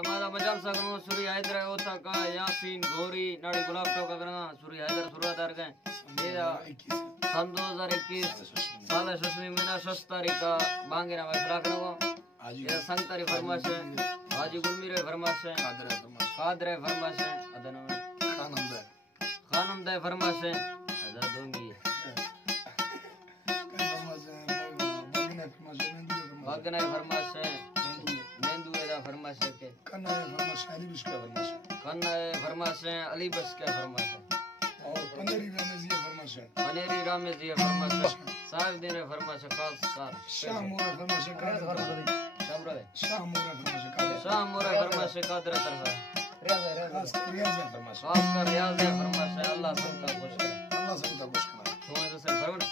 तमादा मजाल सकनो सूरी हैदर ओता का यासीन गोरी नाड़ी गुलाब टोका करना सूरी हैदर सुरदार गए मेरा सन 2021 साल 6वीं महीना 6 तारीख का बांगेरा में फरा करो ये संग तारीख फरमाश है हाजी गुलमीरे फरमाश है कादरे फरमाश है अदन खानम दे फरमाश है अदर दूंगी बागने फरमाश है नेंदू एदा फरमाश है के कन्ना फरमाश है अली बस के फरमाश है और पनेरी रामेश जी फरमाश है साहिब दिन फरमाश है खास कार शाह मोरा फरमाश है कादर तरफ खास फरमाश खास कर रियाज है फरमाश है अल्लाह सबका खुश करे तो है से फरमान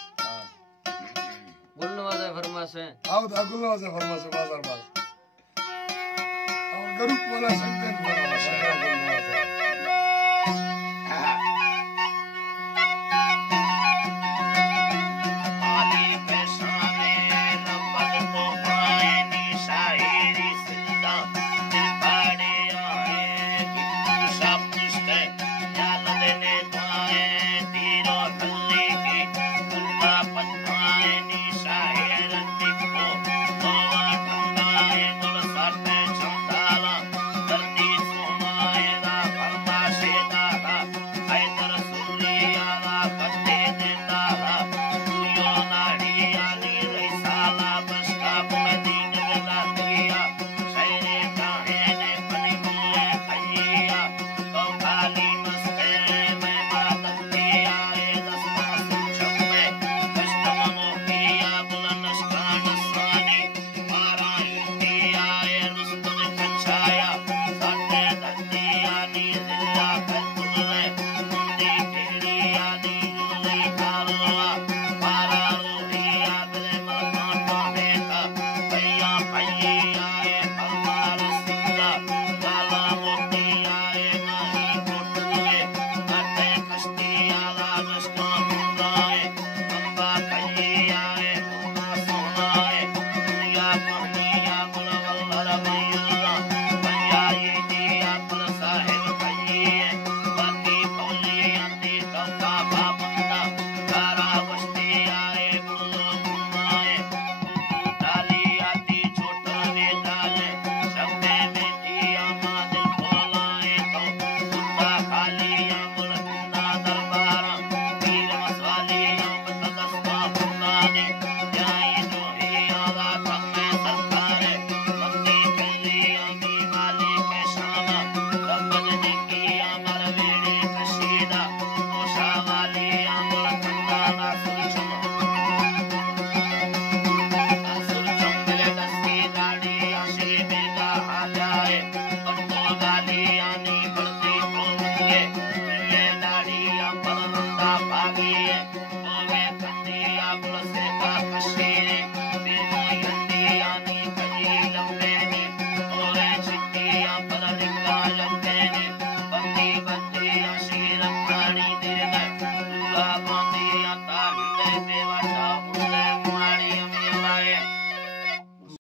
गुलनवाज है फरमाश है आओ दा गुलनवाज है फरमाश है बाजार बाज और गरुप वाला संगन फरमाश है